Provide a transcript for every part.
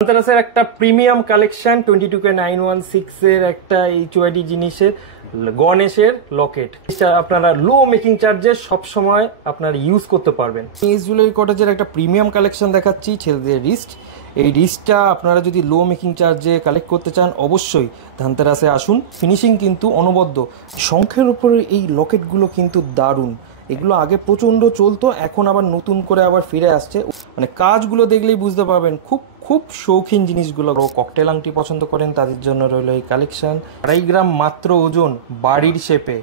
ধনতেরাসের একটা premium collection 22K916 এর একটা এইচওআইডি জিনিসের গণেশের লকেট। আপনারা লো মেকিং চার্জে সব সময় আপনারা ইউজ করতে পারবেন। এই জুয়েলারি কটেজের একটা প্রিমিয়াম কালেকশন দেখাচ্ছি, ছেলেদের রিস্ট। এই রিস্টটা আপনারা যদি লো মেকিং চার্জে কালেক্ট করতে চান অবশ্যই ধনতেরাসে আসুন। ফিনিশিং কিন্তু অনবদ্য, শঙ্খের উপরে এই লকেটগুলো কিন্তু দারুণ। এগুলো আগে প্রচণ্ড চলতো, এখন আবার নতুন করে আবার ফিরে আসছে। মানে কাজগুলো দেখলেই বুঝতে পারবেন খুব খুব শৌখিন জিনিসগুলো। ককটেল আংটি পছন্দ করেন তাদের জন্য রইল এই কালেকশন। 2.5 গ্রাম মাত্র ওজন, বাড়ির শেপে,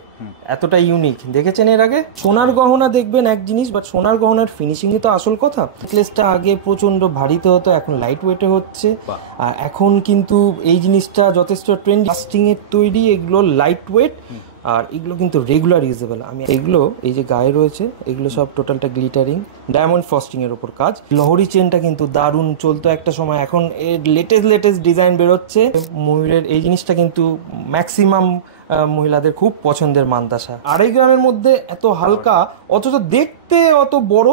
এতটা ইউনিক। দেখেছেন এর আগে? সোনার গহনা দেখবেন এক জিনিস, বাট সোনার গহনার ফিনিশিংই তো আসল কথা। নেকলেসটা আগে প্রচন্ড ভারীতে হতো, এখন লাইট ওয়েটে হচ্ছে। আর এখন কিন্তু এই জিনিসটা যথেষ্ট ট্রেন্ড, কাস্টিং এর তৈরি, এগুলো লাইট ওয়েট আর এগুলো কিন্তু রেগুলার ইউজেবল। আমি এগুলো এই যে গায়ে রয়েছে এগুলো সব টোটালটা গ্লিটারিং ডায়মন্ড ফ্রস্টিং এর উপর কাজ। লহরি চেনটা কিন্তু দারুণ চলতো একটা সময়, এখন এর লেটেস্ট ডিজাইন বেরোচ্ছে। ময়ূরের এই জিনিসটা কিন্তু ম্যাক্সিমাম মহিলাদের খুব পছন্দের মান্তাসা। 2.5 গ্রামের মধ্যে এত হালকা অথচ দেখতে অত বড়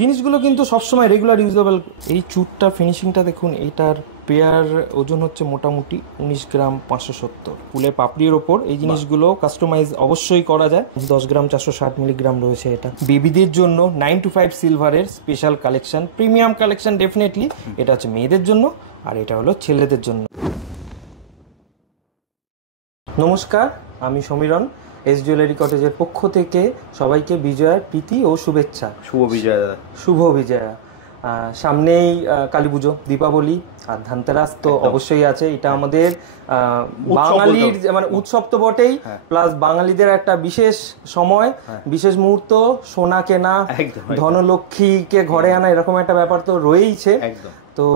জিনিসগুলো কিন্তু সবসময় রেগুলার ইউজেবল। এই চুটটা ফিনিশিংটা দেখুন, এটার পেয়ার ওজন হচ্ছে মোটামুটি 19 গ্রাম 570। ফুলের পাপড়ির ওপর এই জিনিসগুলো কাস্টমাইজ অবশ্যই করা যায়। 10 গ্রাম 460 মিলিগ্রাম রয়েছে এটা। বেবিদের জন্য 925 সিলভারের special collection, premium collection definitely. এটা হচ্ছে মেয়েদের জন্য আর এটা হলো ছেলেদের জন্য। নমস্কার, আমি সমীরণ। এস জুয়েলারি কটেজের পক্ষ থেকে সবাইকে বিজয়ার প্রীতি ও শুভেচ্ছা। শুভ বিজয়া। শুভ বিজয়া। সামনেই কালী পুজো, দীপাবলি আর ধনতেরাস তো অবশ্যই আছে। এটা আমাদের বাঙালির মানে উৎসব তো বটেই, প্লাস বাঙালিদের একটা বিশেষ সময়, বিশেষ মুহূর্ত। সোনা কেনা, ধনলক্ষ্মীকে ঘরে আনা, এরকম একটা ব্যাপার তো রয়েইছে। তো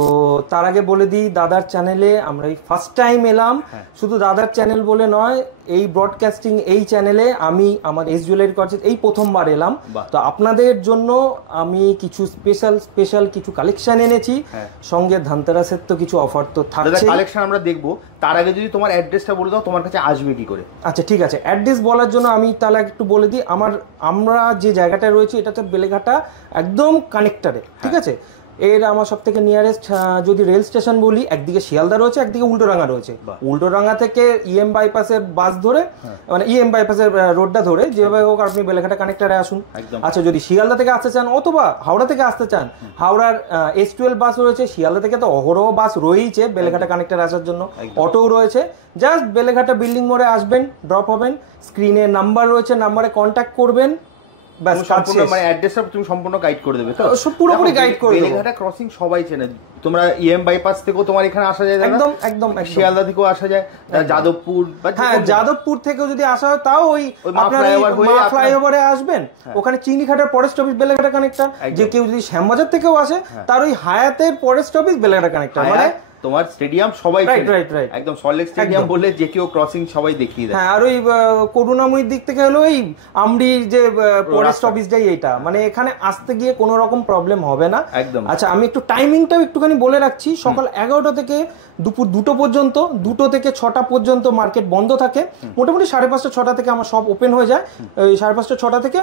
তার আগে বলে দিই, দাদার চ্যানেলে আমরা এই ফার্স্ট টাইম এলাম। শুধু দাদার চ্যানেল বলে নয়, এই ব্রডকাস্টিং এই চ্যানেলে আমি আমার এস জুয়েলারি কটেজ এই প্রথমবার এলাম। তো আপনাদের জন্য আমি কিছু স্পেশাল কিছু কালেকশন এনেছি, সঙ্গে ধনতেরাসের তো কিছু অফার তো থাকছে। কালেকশন আমরা দেখবো, তার আগে যদি তোমার অ্যাড্রেসটা বলে দাও, তোমার কাছে আসবে কি করে? আচ্ছা ঠিক আছে, অ্যাড্রেস বলার জন্য আমি তাহলে একটু বলে দিই। আমরা যে জায়গাটায় রয়েছে এটা হচ্ছে বেলেঘাটা, একদম কানেক্টারে, ঠিক আছে? এর আমার সব থেকে নিয়ারেস্ট যদি রেল স্টেশন বলি, একদিকে শিয়ালদা রয়েছে, একদিকে উল্টোডাঙ্গা রয়েছে। উল্টোডাঙ্গা থেকে ইএম বাইপাসের বাস ধরে, মানে ইএম বাইপাসের রোডটা ধরে যেভাবে হোক আপনি বেলেঘাটা কানেক্টারে আসুন। আচ্ছা, যদি শিয়ালদা থেকে আসতে চান অথবা হাওড়া থেকে আসতে চান, হাওড়ার S12 বাস রয়েছে। শিয়ালদা থেকে তো অহরহ বাস রয়েইছে বেলেঘাটা কানেক্টারে আসার জন্য, অটোও রয়েছে। জাস্ট বেলেঘাটা বিল্ডিং মোড়ে আসবেন, ড্রপ হবেন, স্ক্রিনে নাম্বার রয়েছে, নাম্বারে কন্ট্যাক্ট করবেন। সম্পূর্ণ গাইড করে দেবে, পুরোপুরি গাইড করে দেবে। বেলেঘাটা ক্রসিং সবাই চেনে। তোমরা ইএম বাইপাস থেকেও তোমার এখানে আসা যায়, একদম শিয়ালদা থেকেও আসা যায়, যাদবপুর, হ্যাঁ যাদবপুর থেকেও যদি আসা হয় তাও ওই ফ্লাইওভারে আসবেন। ওখানে চিংড়িঘাটের ফরেস্ট অফিস বেলেঘাটা কানেক্টর। যে কেউ যদি শ্যামবাজার থেকেও আসে, তার ওই হায়াতের ফরেস্ট অফিস বেলেঘাটা কানেক্টর। মানে তোমার স্টেডিয়াম সবাই একদম সল্টলেক স্টেডিয়াম বললে যে কেউ ক্রসিং সবাই দেখিয়ে দেয়। হ্যাঁ, আর ওই করুণাময়ীর দিক থেকে হলো ওই আমরির যে ফরেস্ট অফিসটাই এইটা। মানে এখানে আসতে গিয়ে কোনো রকম প্রবলেম হবে না একদম। আচ্ছা, আমি একটু টাইমিংটাও একটুখানি বলে রাখছি। সকাল 11টা থেকে দুপুর 2টো পর্যন্ত, 2টো থেকে 6টা পর্যন্ত মার্কেট বন্ধ থাকে। মোটামুটি 5:30 6টা থেকে আমার সব ওপেন হয়ে যায়। ওই 5:30 6টা থেকে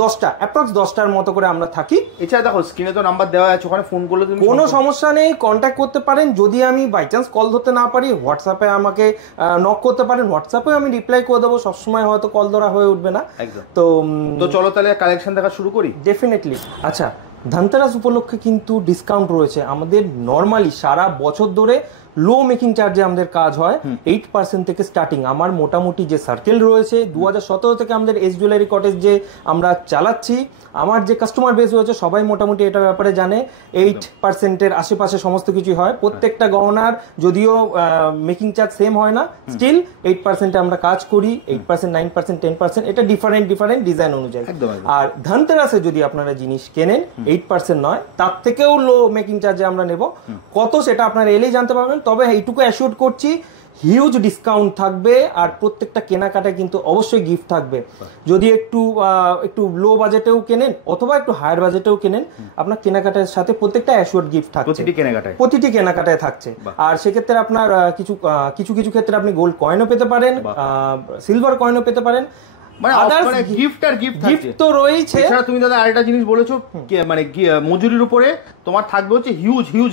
10টা, অ্যাপ্রক্স 10টার মতো করে আমরা থাকি। এছাড়া দেখো স্ক্রিনে তো নাম্বার দেওয়া আছে, ওখানে ফোন করলে তুমি কোনো সমস্যা নেই, কন্ট্যাক্ট করতে পারেন। যদি আমি বাই চান্স কল ধরতে না পারি, হোয়াটসঅ্যাপে আমাকে নক করতে পারেন, হোয়াটসঅ্যাপে আমি রিপ্লাই করে দেবো। সবসময় হয়তো কল ধরা হয়ে উঠবে না। তো চলো তাহলে কালেকশন দেখা শুরু করি। ডেফিনেটলি। আচ্ছা, ধনতেরাস উপলক্ষে কিন্তু ডিসকাউন্ট রয়েছে আমাদের। নর্মালি সারা বছর ধরে লো মেকিং চার্জে আমাদের কাজ হয়, 8% থেকে স্টার্টিং। আমার মোটামুটি যে সার্কেল রয়েছে 2017 থেকে আমাদের এস জুয়েলারি কটেজ যে আমরা চালাচ্ছি, আমার যে কাস্টমার বেস রয়েছে সবাই মোটামুটি এটা ব্যাপারে জানে। 8%-এর আশেপাশে সমস্ত কিছু হয়। প্রত্যেকটা গহনার যদিও মেকিং চার্জ সেম হয় না, স্টিল 8%-এ আমরা কাজ করি। 8%, 9%, 10%, এটা ডিফারেন্ট ডিজাইন অনুযায়ী। আর ধনতেরাসে যদি আপনারা জিনিস কেনেন 8% নয়, তার থেকেও লো মেকিং চার্জে আমরা নেব। কত সেটা আপনারা এলেই জানতে পারবেন। তবে এইটুকু অ্যাসিওর করছি, হিউজ ডিসকাউন্ট থাকবে আর প্রত্যেকটা কেনাকাটায় কিন্তু অবশ্যই গিফট থাকবে। যদি একটু লো বাজেটেও কেনেন অথবা একটু হায়ার বাজেটেও কেনেন, আপনার কেনাকাটার সাথে প্রত্যেকটা অ্যাসিওর গিফট থাকছে প্রতিটি কেনাকাটায় থাকছে। আর সেক্ষেত্রে আপনার কিছু ক্ষেত্রে আপনি গোল্ড কয়েনও পেতে পারেন, সিলভার কয়েনও পেতে পারেন। মানে গিফট আর গিফট তো রয়েছে। এছাড়া তুমি দাদা আরেকটা জিনিস বলেছো, মানে মজুরির উপরে তোমার থাকবে হচ্ছে হিউজ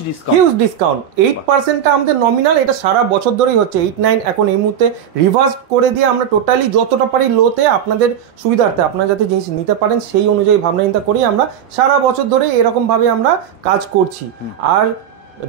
ডিসকাউন্ট। 8%টা আমাদের নমিনাল, এটা সারা বছর ধরেই হচ্ছে। 8-9 এখন এই মুহূর্তে রিভার্স করে দিয়ে আমরা টোটালি যতটা পারি লোতে আপনাদের সুবিধার্থে আপনারা যাতে জিনিস নিতে পারেন সেই অনুযায়ী ভাবনা চিন্তা করি আমরা সারা বছর ধরে এরকম ভাবে আমরা কাজ করছি। আর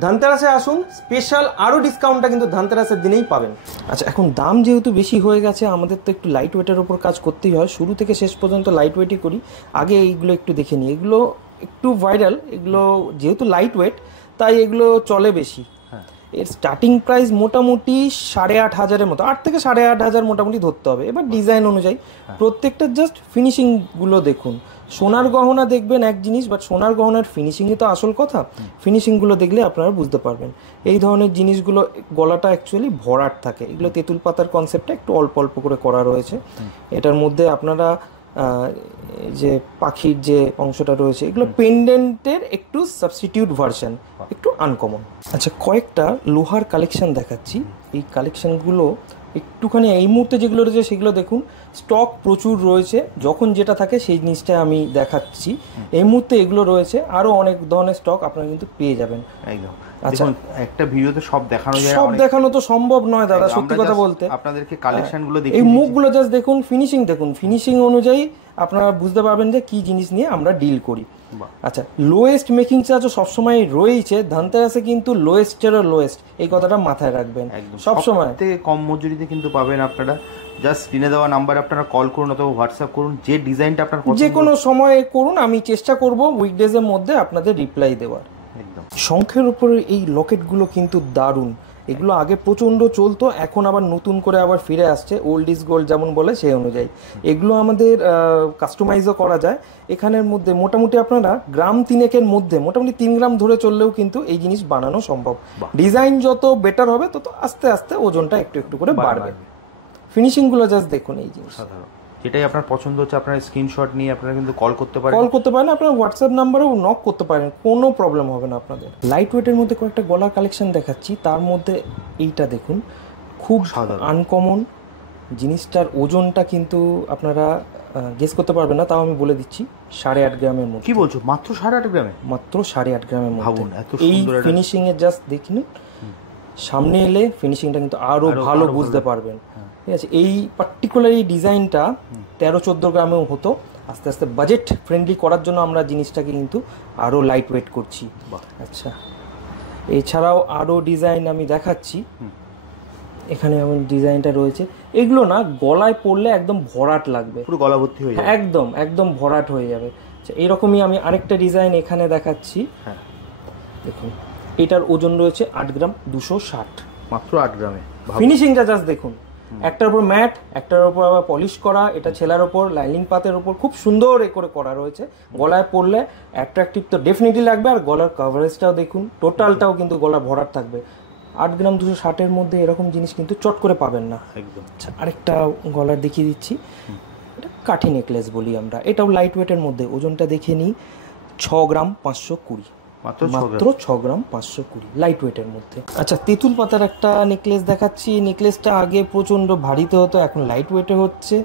ধনতেরাসে আসুন, স্পেশাল আরো ডিসকাউন্টটা কিন্তু ধনতেরাসের দিনেই পাবেন। আচ্ছা, এখন দাম যেহেতু বেশি হয়ে গেছে, আমাদের তো একটু লাইট ওয়েটের উপর কাজ করতেই হয়। শুরু থেকে শেষ পর্যন্ত লাইট ওয়েটই করি। আগে এইগুলো একটু দেখে নিই, এগুলো একটু ভাইরাল, এগুলো যেহেতু লাইট ওয়েট তাই এগুলো চলে বেশি। এর স্টার্টিং প্রাইস মোটামুটি 8,500-এর মতো, 8 থেকে 8,500 মোটামুটি ধরতে হবে। এবার ডিজাইন অনুযায়ী প্রত্যেকটা জাস্ট ফিনিশিং গুলো দেখুন। সোনার গহনা দেখবেন এক জিনিস, বাট সোনার গহনার ফিনিশিংই তো আসল কথা। ফিনিশিংগুলো দেখলে আপনারা বুঝতে পারবেন। এই ধরনের জিনিসগুলো গলাটা অ্যাকচুয়ালি ভরাট থাকে, এগুলো তেঁতুল পাতার কনসেপ্টটা একটু অল্প অল্প করে করা রয়েছে। এটার মধ্যে আপনারা যে পাখির যে অংশটা রয়েছে এগুলো পেন্ডেন্টের একটু সাবস্টিটিউট ভার্সন, একটু আনকমন। আচ্ছা, কয়েকটা লোহার কালেকশন দেখাচ্ছি। এই কালেকশনগুলো একটুখানি এই মুহূর্তে যেগুলো রয়েছে সেগুলো দেখুন, স্টক প্রচুর রয়েছে। যখন যেটা থাকে সেই জিনিসটা আমি দেখাচ্ছি। এই মুহূর্তে এগুলো রয়েছে, আরো অনেক ধরনের স্টক আপনারা কিন্তু পেয়ে যাবেন। একদম। আচ্ছা, একটা ভিডিওতে সব দেখানো যায়, সব দেখানো তো সম্ভব নয় দাদা, সত্যি কথা বলতে। আপনাদেরকে কালেকশনগুলো দেখুন, এই মুখগুলো জাস্ট দেখুন, ফিনিশিং দেখুন। ফিনিশিং অনুযায়ী আপনারা বুঝতে পারবেন যে কি জিনিস নিয়ে আমরা ডিল করি। আচ্ছা, লোয়েস্ট মেকিং চার্জও সবসময় রয়েছে ধনতেরাসে, কিন্তু লোয়েস্টেরও লোয়েস্ট, এই কথাটা মাথায় রাখবেন সবসময়। থেকে কম মজুরিতে কিন্তু পাবেন আপনারা। জাস্ট স্ক্রিনে দেওয়া নাম্বারে আপনারা কল করুন অথবা হোয়াটসঅ্যাপ করুন, যে ডিজাইনটা আপনার পছন্দ যে কোনো সময় করুন, আমি চেষ্টা করব উইকডেজের মধ্যে আপনাদের রিপ্লাই দেওয়ার। একদম। শঙ্খের উপরে এই লকেটগুলো কিন্তু দারুণ। এগুলো আগে প্রচণ্ড চলতো, এখন আবার নতুন করে আবার ফিরে আসছে, ওল্ড ইজ গোল্ড যেমন বলে সেই অনুযায়ী। এগুলো আমাদের কাস্টমাইজও করা যায়। এখানের মধ্যে মোটামুটি আপনারা গ্রাম 3-এর মধ্যে মোটামুটি 3 গ্রাম ধরে চললেও কিন্তু এই জিনিস বানানো সম্ভব। ডিজাইন যত বেটার হবে তত আস্তে আস্তে ওজনটা একটু একটু করে বাড়বে। ফিনিশিংগুলো জাস্ট দেখুন, এই জিনিস যেটাই আপনার পছন্দ হচ্ছে আপনারা স্ক্রিনশট নিয়ে আপনারা কিন্তু কল করতে পারেন। আপনার হোয়াটসঅ্যাপ নাম্বারেও নক করতে পারেন, কোনো প্রবলেম হবে না আপনাদের। লাইট ওয়েটের মধ্যে কয়েকটা গলার কালেকশন দেখাচ্ছি। তার মধ্যে এইটা দেখুন, খুব আনকমন জিনিসটার ওজনটা কিন্তু আপনারা গেস করতে পারবেন না, তাও আমি বলে দিচ্ছি 8.5 গ্রামের মধ্যে। কি বলছো, মাত্র 8.5 গ্রামে? মাত্র 8.5 গ্রামের মধ্যে। ভাবুন, এত এই সুন্দর ফিনিশিং এর জাস্ট দেখুন, সামনে এলে ফিনিশিংটা কিন্তু আরো ভালো বুঝতে পারবেন। ঠিক আছে, এই পার্টিকুলার এই ডিজাইনটা 13-14 গ্রামেও হতো। আস্তে আস্তে বাজেট ফ্রেন্ডলি করার জন্য আমরা জিনিসটাকে কিন্তু আরো লাইট ওয়েট করছি। আচ্ছা, এছাড়াও আরো ডিজাইন আমি দেখাচ্ছি। এখানে আমার ডিজাইনটা রয়েছে, এগুলো না গলায় পরলে একদম ভরাট লাগবে, পুরো গলা ভর্তি হয়ে যাবে, একদম ভরাট হয়ে যাবে। এইরকমই আমি আরেকটা ডিজাইন এখানে দেখাচ্ছি। দেখুন, এটার ওজন রয়েছে 8 গ্রাম 260, মাত্র 8 গ্রামে। ফিনিশিংটা জাস্ট দেখুন, একটার উপর ম্যাট, একটার উপর আবার পলিশ করা, এটা ছেলার উপর লাইনিং পাতের উপর খুব সুন্দর এ করে করা রয়েছে। গলায় পরলে অ্যাট্রাকটিভ তো ডেফিনেটলি লাগবে, আর গলার কভারেজটাও দেখুন, টোটালটাও কিন্তু গলা ভরাট থাকবে। 8 গ্রাম 260-এর মধ্যে এরকম জিনিস কিন্তু চট করে পাবেন না। একদম। আচ্ছা, আরেকটা গলার দেখিয়ে দিচ্ছি, এটা কাঠি নেকলেস বলি আমরা, এটাও লাইট ওয়েটের মধ্যে। ওজনটা দেখে নিই, 6 গ্রাম 520, মাত্র 6 গ্রাম 520 লাইট ওয়েটের মধ্যে। আচ্ছা, তেঁতুল পাতার একটা নেকলেস দেখাচ্ছি। নেকলেসটা আগে প্রচন্ড ভারীতে হতো, এখন লাইট ওয়েটে হচ্ছে।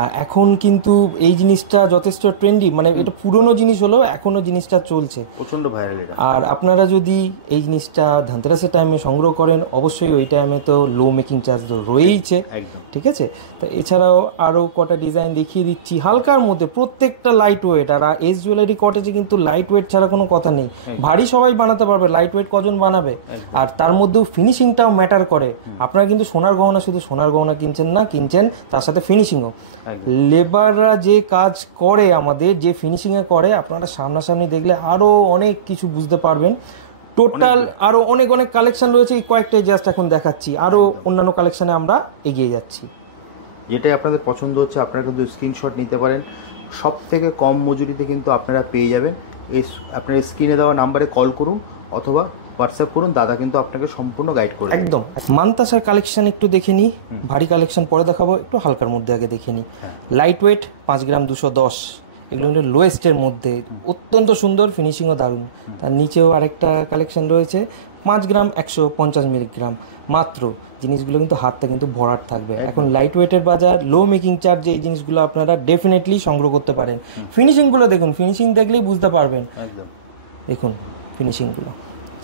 আর এখন কিন্তু এই জিনিসটা যথেষ্ট ট্রেন্ডি, মানে এটা পুরনো জিনিস হলেও এখনো জিনিসটা চলছে, প্রচন্ড ভাইরাল এটা। আর আপনারা যদি এই জিনিসটা ধনতেরাসের টাইমে সংগ্রহ করেন, অবশ্যই ওই টাইমে তো লো মেকিং চার্জ তো রয়েইছে, ঠিক আছে। তো এছাড়াও আরো কটা ডিজাইন দেখিয়ে দিচ্ছি হালকার মধ্যে, প্রত্যেকটা লাইট ওয়েট। আর এস জুয়েলারি কটেজে কিন্তু লাইট ওয়েট ছাড়া কোনো কথা নেই। ভারী সবাই বানাতে পারবে, লাইট ওয়েট কজন বানাবে? আর তার মধ্যেও ফিনিশিংটাও ম্যাটার করে। আপনারা কিন্তু সোনার গহনা শুধু সোনার গহনা কিনছেন না, কিনছেন তার সাথে ফিনিশিংও। লেবাররা যে কাজ করে আমাদের, যে ফিনিশিংয়ে করে, আপনারা সামনাসামনি দেখলে আরো অনেক কিছু বুঝতে পারবেন। টোটাল আরো অনেক অনেক কালেকশন রয়েছে, এই কয়েকটাই জাস্ট এখন দেখাচ্ছি, আরো অন্যান্য কালেকশনে আমরা এগিয়ে যাচ্ছি। যেটাই আপনাদের পছন্দ হচ্ছে আপনারা কিন্তু স্ক্রিনশট নিতে পারেন। সব থেকে কম মজুরিতে কিন্তু আপনারা পেয়ে যাবেন। এই আপনার স্ক্রিনে দেওয়া নাম্বারে কল করুন অথবা হোয়াটসঅ্যাপ করুন, দাদা কিন্তু আপনাকে সম্পূর্ণ গাইড করবে। একদম। মানতাসার কালেকশন একটু দেখে নিই, ভারী কালেকশন পরে দেখাবো, একটু হালকার মধ্যে আগে দেখে নিই। লাইট ওয়েট 5 গ্রাম 210, এগুলো হলো লোয়েস্টের মধ্যে, অত্যন্ত সুন্দর, ফিনিশিংও দারুণ। তার নিচেও আরেকটা কালেকশন রয়েছে 5 গ্রাম 150 মিলিগ্রাম মাত্র। জিনিসগুলো কিন্তু হাতটা কিন্তু ভরাট থাকবে। এখন লাইট ওয়েটের বাজার, লো মেকিং চার্জে এই জিনিসগুলো আপনারা ডেফিনেটলি সংগ্রহ করতে পারেন। ফিনিশিংগুলো দেখুন, ফিনিশিং দেখলেই বুঝতে পারবেন। দেখুন ফিনিশিংগুলো,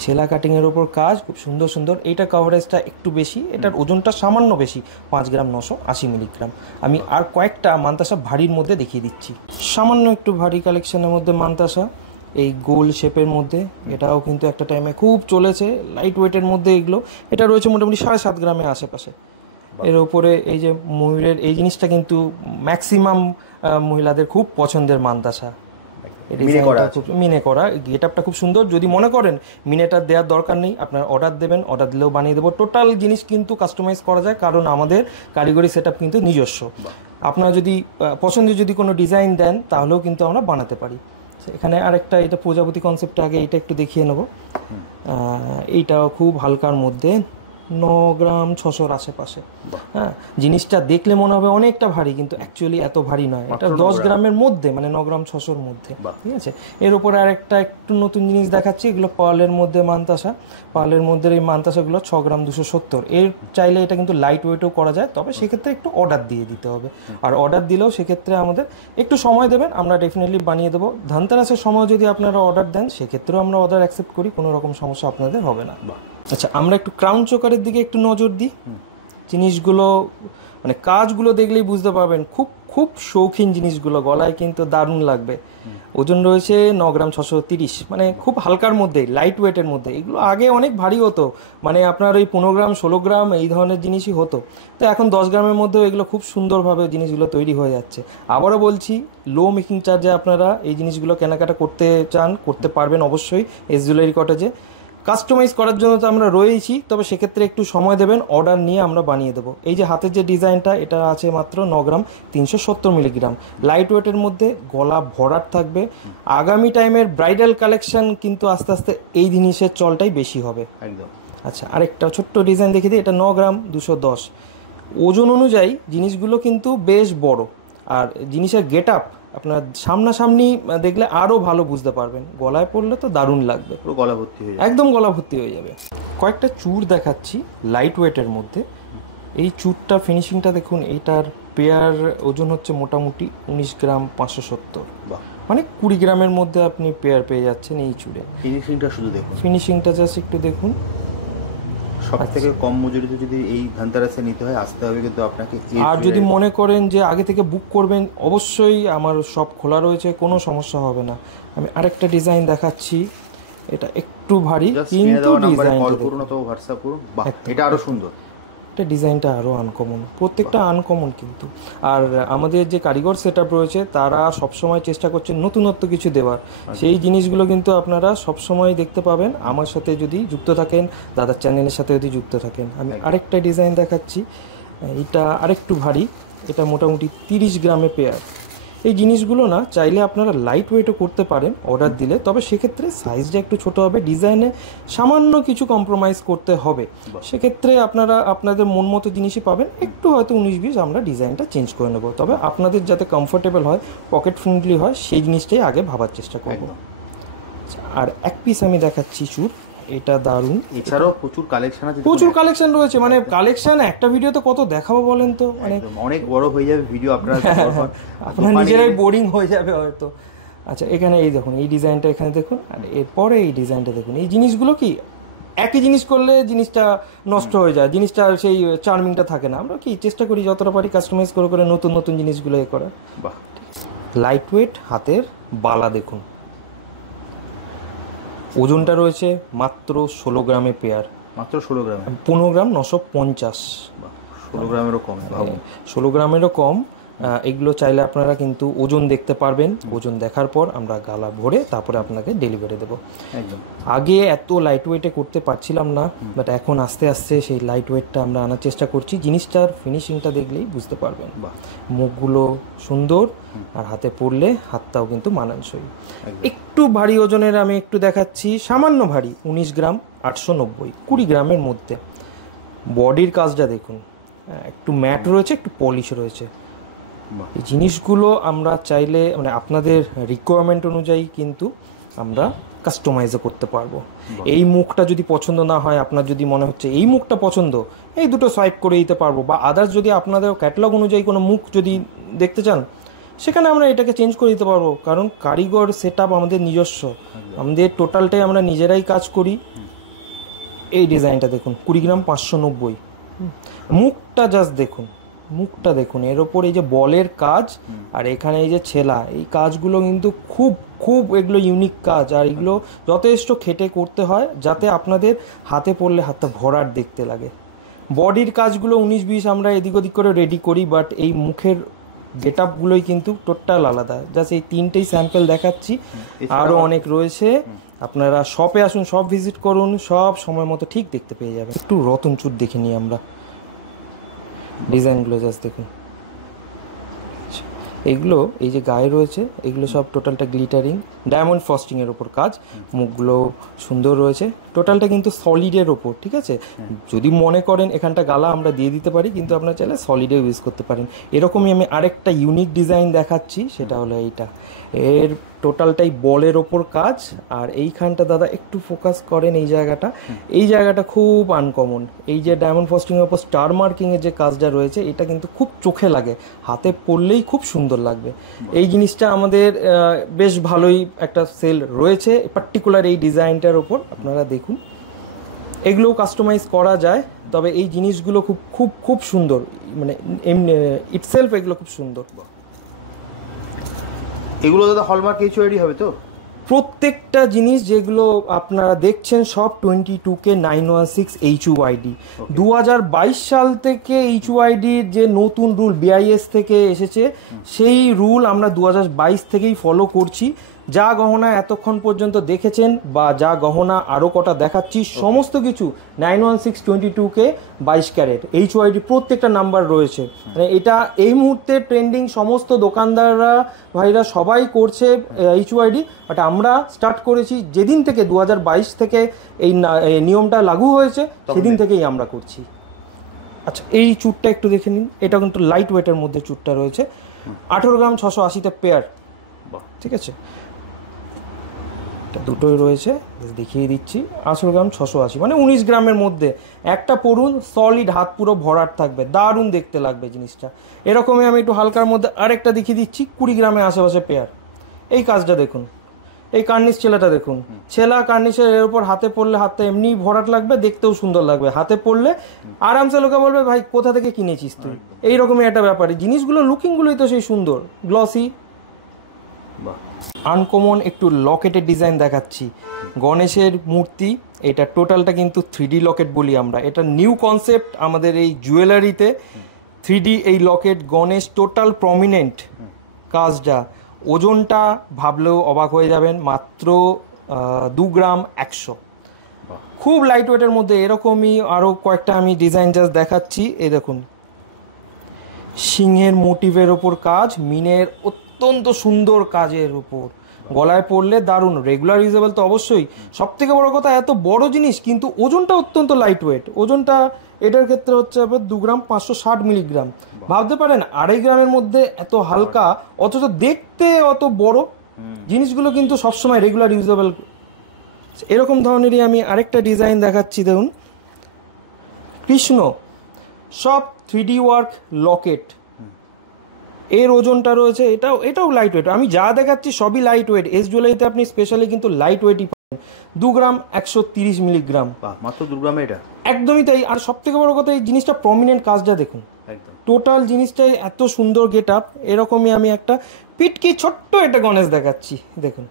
ছেলা কাটিংয়ের ওপর কাজ, খুব সুন্দর সুন্দর। এইটা কভারেজটা একটু বেশি, এটার ওজনটা সামান্য বেশি, 5 গ্রাম 980 মিলিগ্রাম। আমি আর কয়েকটা মান্তাসা ভারীর মধ্যে দেখিয়ে দিচ্ছি। সামান্য একটু ভারী কালেকশনের মধ্যে মান্তাসা, এই গোল শেপের মধ্যে, এটাও কিন্তু একটা টাইমে খুব চলেছে। লাইট ওয়েটের মধ্যে এগুলো, এটা রয়েছে মোটামুটি 7.5 গ্রামের আশেপাশে। এর উপরে এই যে ময়ূরের এই জিনিসটা কিন্তু ম্যাক্সিমাম মহিলাদের খুব পছন্দের মান্তাসা। মিনে করা, গেট আপটা খুব সুন্দর। যদি মনে করেন মিনেটা দেওয়ার দরকার নেই, আপনার অর্ডার দেবেন, অর্ডার দিলেও বানিয়ে দেবো। টোটাল জিনিস কিন্তু কাস্টমাইজ করা যায়, কারণ আমাদের কারিগরি সেট আপ কিন্তু নিজস্ব। আপনারা যদি পছন্দের যদি কোনো ডিজাইন দেন তাহলেও কিন্তু আমরা বানাতে পারি। এখানে আরেকটা, এটা প্রজাপতি কনসেপ্ট, আগে এটা একটু দেখিয়ে নেব। এইটাও খুব হালকার মধ্যে, 9 গ্রাম 600-র আশেপাশে। হ্যাঁ, জিনিসটা দেখলে মনে হবে অনেকটা ভারী, কিন্তু অ্যাকচুয়ালি এত ভারী নয়। এটা 10 গ্রামের মধ্যে, মানে 9 গ্রাম 600-র মধ্যে। ঠিক আছে, এর উপরে আরেকটা একটু নতুন জিনিস দেখাচ্ছি। এগুলো পার্লের মধ্যে মান্তাসা। পার্লের মধ্যে এই মান্তাসাগুলো 6 গ্রাম 270। এর চাইলে এটা কিন্তু লাইট ওয়েটও করা যায়, তবে সেক্ষেত্রে একটু অর্ডার দিয়ে দিতে হবে। আর অর্ডার দিলেও সেক্ষেত্রে আমাদের একটু সময় দেবেন, আমরা ডেফিনেটলি বানিয়ে দেবো। ধানতেরাসের সময় যদি আপনারা অর্ডার দেন, সেক্ষেত্রেও আমরা অর্ডার অ্যাকসেপ্ট করি, কোনো রকম সমস্যা আপনাদের হবে না। আচ্ছা, আমরা একটু ক্রাউন চোকারের দিকে একটু নজর দিই। জিনিসগুলো মানে কাজগুলো দেখলেই বুঝতে পারবেন, খুব খুব শৌখিন জিনিসগুলো, গলায় কিন্তু দারুণ লাগবে। ওজন রয়েছে 9 গ্রাম 630, মানে খুব হালকার মধ্যে, লাইট ওয়েটের মধ্যে। এগুলো আগে অনেক ভারী হতো, মানে আপনার ওই 15 গ্রাম 16 গ্রাম এই ধরনের জিনিসই হতো। তো এখন 10 গ্রামের মধ্যেও এগুলো খুব সুন্দরভাবে জিনিসগুলো তৈরি হয়ে যাচ্ছে। আবারও বলছি, লো মেকিং চার্জে আপনারা এই জিনিসগুলো কেনাকাটা করতে চান, করতে পারবেন অবশ্যই এস জুয়েলারি কটেজে। কাস্টমাইজ করার জন্য তো আমরা রয়েছি, তবে সেক্ষেত্রে একটু সময় দেবেন, অর্ডার নিয়ে আমরা বানিয়ে দেবো। এই যে হাতের যে ডিজাইনটা, এটা আছে মাত্র 9 গ্রাম 370 মিলিগ্রাম, লাইট ওয়েটের মধ্যে, গলা ভরাট থাকবে। আগামী টাইমের ব্রাইডাল কালেকশন কিন্তু আস্তে আস্তে এই জিনিসের চলটাই বেশি হবে একদম। আচ্ছা, আরেকটা ছোট্ট ডিজাইন দেখিয়ে দিই। এটা 9 গ্রাম 210। ওজন অনুযায়ী জিনিসগুলো কিন্তু বেশ বড়, আর জিনিসের গেট আপ আপনার সামনাসামনি দেখলে আরো ভালো বুঝতে পারবেন। গলায় পড়লে তো দারুণ লাগবে, পুরো গলা ভর্তি হয়ে যাবে, একদম গলা ভর্তি হয়ে যাবে। কয়েকটা চূড় দেখাচ্ছি লাইট ওয়েটের মধ্যে। এই চূড়টা ফিনিশিংটা দেখুন, এইটার পেয়ার ওজন হচ্ছে মোটামুটি 19 গ্রাম 570, মানে 20 গ্রামের মধ্যে আপনি পেয়ার পেয়ে যাচ্ছেন এই চূড়ে। ফিনিশিংটা শুধু দেখুন, ফিনিশিংটা জাস্ট একটু দেখুন। সব থেকে কম মজুরিতে যদি এই ধানতেরাসে নিতে হয়, আসতে হবে কিন্তু আপনাকে। আর যদি মনে করেন যে আগে থেকে বুক করবেন, অবশ্যই আমার শপ খোলা রয়েছে, কোনো সমস্যা হবে না। আমি আরেকটা ডিজাইন দেখাচ্ছি, এটা একটু ভারী, কিন্তু ডিজাইন কল করুন অথবা হোয়াটসঅ্যাপ করুন। বাহ, এটা আরো সুন্দর। এটা ডিজাইনটা আরও আনকমন, প্রত্যেকটা আনকমন কিন্তু। আর আমাদের যে কারিগর সেট আপ রয়েছে, তারা সবসময় চেষ্টা করছে নতুনত্ব কিছু দেওয়ার। সেই জিনিসগুলো কিন্তু আপনারা সবসময় দেখতে পাবেন আমার সাথে যদি যুক্ত থাকেন, দাদার চ্যানেলের সাথে যদি যুক্ত থাকেন। আমি আরেকটা ডিজাইন দেখাচ্ছি, এটা আরেকটু ভারী, এটা মোটামুটি 30 গ্রামে পেয়ার। এই জিনিসগুলো না চাইলে আপনারা লাইট ওয়েটও করতে পারেন অর্ডার দিলে, তবে সেক্ষেত্রে সাইজটা একটু ছোট হবে, ডিজাইনে সামান্য কিছু কম্প্রোমাইজ করতে হবে। সেক্ষেত্রে আপনারা আপনাদের মন মতো জিনিসই পাবেন, একটু হয়তো 19-20 আমরা ডিজাইনটা চেঞ্জ করে নেব, তবে আপনাদের যাতে কমফোর্টেবল হয়, পকেট ফ্রেন্ডলি হয়, সেই জিনিসটাই আগে ভাবার চেষ্টা করব। আর এক পিস আমি দেখাচ্ছি চুর, এটা দারুণ। এছাড়াও প্রচুর কালেকশন আছে, প্রচুর কালেকশন রয়েছে, মানে কালেকশন একটা ভিডিওতে কত দেখাবো বলেন তো, মানে অনেক বড় হয়ে যাবে ভিডিও, আপনারা আপনারা নিজেরাই বোরিং হয়ে যাবে হয়তো। আচ্ছা, এখানে এই দেখুন, এই ডিজাইনটা এখানে দেখুন, আর এরপরে এই ডিজাইনটা দেখুন। এই জিনিসগুলো কি একই জিনিস করলে জিনিসটা নষ্ট হয়ে যায়, জিনিসটা সেই চার্মিংটা থাকে না। আমরা কি চেষ্টা করি যতটা পারি কাস্টমাইজ করে করে নতুন নতুন জিনিসগুলো এ করার। বাহ, লাইট ওয়েট হাতের বালা দেখুন, ওজনটা রয়েছে মাত্র 16 গ্রামে পেয়ার, মাত্র 16 গ্রামে, 15 গ্রাম 950, 16 গ্রামেরও কম, 16 গ্রামেরও কম। এগুলো চাইলে আপনারা কিন্তু ওজন দেখতে পারবেন, ওজন দেখার পর আমরা গালা ভরে তারপরে আপনাকে ডেলিভারি দেবো। আগে এত লাইট ওয়েটে করতে পারছিলাম না, বাট এখন আস্তে আস্তে সেই লাইট ওয়েটটা আমরা আনার চেষ্টা করছি। জিনিসটার ফিনিশিংটা দেখলেই বুঝতে পারবেন, মুখগুলো সুন্দর, আর হাতে পরলে হাতটাও কিন্তু মানানসই। একটু ভারী ওজনের আমি একটু দেখাচ্ছি, সামান্য ভারী, 19 গ্রাম 890, 20 গ্রামের মধ্যে। বডির কাজটা দেখুন, একটু ম্যাট রয়েছে, একটু পলিশ রয়েছে, বাহ। এই জিনিসগুলো আমরা চাইলে মানে আপনাদের রিকোয়ারমেন্ট অনুযায়ী কিন্তু আমরা কাস্টমাইজও করতে পারবো। এই মুখটা যদি পছন্দ না হয়, আপনার যদি মনে হচ্ছে এই মুখটা পছন্দ, এই দুটো সোয়াইপ করে দিতে পারবো, বা আদার্স যদি আপনাদের ক্যাটালগ অনুযায়ী কোনো মুখ যদি দেখতে চান সেখানে আমরা এটাকে চেঞ্জ করে দিতে পারবো। কারণ কারিগর সেট আপ আমাদের নিজস্ব, আমাদের টোটালটাই আমরা নিজেরাই কাজ করি। এই ডিজাইনটা দেখুন 20 গ্রাম 590, মুখটা জাস্ট দেখুন, মুখটা দেখুন, এর ওপর এই যে বলের কাজ আর এখানে এই যে ছেলা, এই কাজগুলো কিন্তু খুব খুব এগুলো ইউনিক কাজ, আর এগুলো যথেষ্ট খেটে করতে হয় যাতে আপনাদের হাতে পড়লে হাতটা ভরাট দেখতে লাগে। বডির কাজগুলো 19-20 আমরা এদিক ওদিক করে রেডি করি, বাট এই মুখের গেট আপগুলোই কিন্তু টোটাল আলাদা। জাস্ট এই 3টেই স্যাম্পল দেখাচ্ছি, আরও অনেক রয়েছে। আপনারা শপে আসুন, শপ ভিজিট করুন, সব সময় মতো ঠিক দেখতে পেয়ে যাবেন। একটু রতন চুর দেখে নিই আমরা, ডিজাইনগুলো জাস্ট দেখুন। এগুলো এই যে গায়ে রয়েছে এগুলো সব টোটালটা গ্লিটারিং ডায়মন্ড ফ্রস্টিংয়ের ওপর কাজ, মুখগুলো সুন্দর রয়েছে, টোটালটা কিন্তু সলিডের ওপর, ঠিক আছে। যদি মনে করেন এখানটা গালা আমরা দিয়ে দিতে পারি, কিন্তু আপনারা চাইলে সলিডে ইউজ করতে পারেন। এরকমই আমি আরেকটা ইউনিক ডিজাইন দেখাচ্ছি, সেটা হলো এইটা, এর টোটালটাই বলের ওপর কাজ। আর এইখানটা দাদা একটু ফোকাস করেন, এই জায়গাটা, এই জায়গাটা খুব আনকমন। এই যে ডায়মন্ড ফ্রস্টিংয়ের ওপর স্টার মার্কিংয়ের যে কাজটা রয়েছে, এটা কিন্তু খুব চোখে লাগে, হাতে পরলেই খুব সুন্দর লাগবে। এই জিনিসটা আমাদের বেশ ভালোই একটা সেল রয়েছে পার্টিকুলার এই ডিজাইনটার ওপর, আপনারা দেখুন। এগুলোও কাস্টমাইজ করা যায়, তবে এই জিনিসগুলো খুব খুব খুব সুন্দর, মানে এমনি ইটসেলফ এগুলো খুব সুন্দর। এগুলো দাদা হলমার্ক এইচওআইডি হবে তো? প্রত্যেকটা জিনিস যেগুলো আপনারা দেখছেন সব 22K 916 HUID। 2022 সাল থেকে HUIDর যে নতুন রুল BIS থেকে এসেছে, সেই রুল আমরা 2022 থেকেই ফলো করছি। যা গহনা এতক্ষণ পর্যন্ত দেখেছেন বা যা গহনা আরও কটা দেখাচ্ছি, সমস্ত কিছু 916 22K 22 ক্যারেট HUID প্রত্যেকটা নাম্বার রয়েছে। মানে এটা এই মুহূর্তে ট্রেন্ডিং, সমস্ত দোকানদাররা ভাইরা সবাই করছে HUID, বাট আমরা স্টার্ট করেছি যেদিন থেকে 2022 থেকে এই নিয়মটা লাগু হয়েছে, সেদিন থেকেই আমরা করছি। আচ্ছা, এই চুটটা একটু দেখে নিন, এটা কিন্তু লাইট ওয়েটের মধ্যে চুটটা রয়েছে, 18 গ্রাম 680তে পেয়ার, ঠিক আছে। দুটোই রয়েছে, দেখিয়ে দিচ্ছি। 18 গ্রাম 680 মানে 19 গ্রামের মধ্যে একটা পরুন, সলিড, হাত পুরো ভরাট থাকবে, দারুণ দেখতে লাগবে জিনিসটা। এরকমই আমি একটু হালকার মধ্যে আরেকটা দেখিয়ে দিচ্ছি, 20 গ্রামের আশেপাশে পেয়ার। এই কাজটা দেখুন, এই কার্নিশ ছেলাটা দেখুন, ছেলা কার্নিশের এর উপর হাতে পড়লে হাতটা এমনি ভরাট লাগবে, দেখতেও সুন্দর লাগবে। হাতে পড়লে আরামসে লোকে বলবে ভাই কোথা থেকে কিনেছিস তুই, এইরকমই একটা ব্যাপারে। জিনিসগুলো লুকিংগুলোই তো সেই সুন্দর, গ্লসি। আনকমন একটু লকেটের ডিজাইন দেখাচ্ছি, গণেশের মূর্তি, এটা টোটালটা কিন্তু 3D লকেট বলি আমরা, এটা নিউ কনসেপ্ট আমাদের এই জুয়েলারিতে। 3D এই লকেট, গণেশ টোটাল প্রমিনেন্ট কাজটা। ওজনটা ভাবলেও অবাক হয়ে যাবেন, মাত্র 2 গ্রাম 100, খুব লাইট ওয়েটের মধ্যে। এরকমই আরও কয়েকটা আমি ডিজাইন জাস্ট দেখাচ্ছি। এই দেখুন, সিংহের মোটিভের ওপর কাজ, মিনের অত্যন্ত সুন্দর কাজের উপর, গলায় পড়লে দারুণ, রেগুলার ইউজেবল তো অবশ্যই। সব থেকে বড় কথা, এত বড় জিনিস কিন্তু ওজনটা অত্যন্ত লাইট ওয়েট। ওজনটা এটার ক্ষেত্রে হচ্ছে 2 গ্রাম 560 মিলিগ্রাম। ভাবতে পারেন 2.5 গ্রামের মধ্যে এত হালকা, অথচ দেখতে অত বড়। জিনিসগুলো কিন্তু সবসময় রেগুলার ইউজেবল। এরকম ধরনেরই আমি আরেকটা ডিজাইন দেখাচ্ছি, দেখুন, কৃষ্ণ, সব 3D ওয়ার্ক লকেট, এর ওজনটা রয়েছে, এটাও লাইট ওয়েট। আমি যা দেখাচ্ছি সবই লাইট ওয়েট। এস জুয়েলারিতে আপনি স্পেশালি কিন্তু লাইট ওয়েটই পাবেন। 2 গ্রাম 130 মিলিগ্রাম, মাত্র 2 গ্রামে এটা, একদমই তাই। আর সব থেকে বড় কথা, এই জিনিসটা প্রমিনেন্ট কাজটা দেখুন, টোটাল জিনিসটাই এত সুন্দর গেট আপ। এরকমই আমি একটা পিটকি ছোট্ট একটা গণেশ দেখাচ্ছি, দেখুন,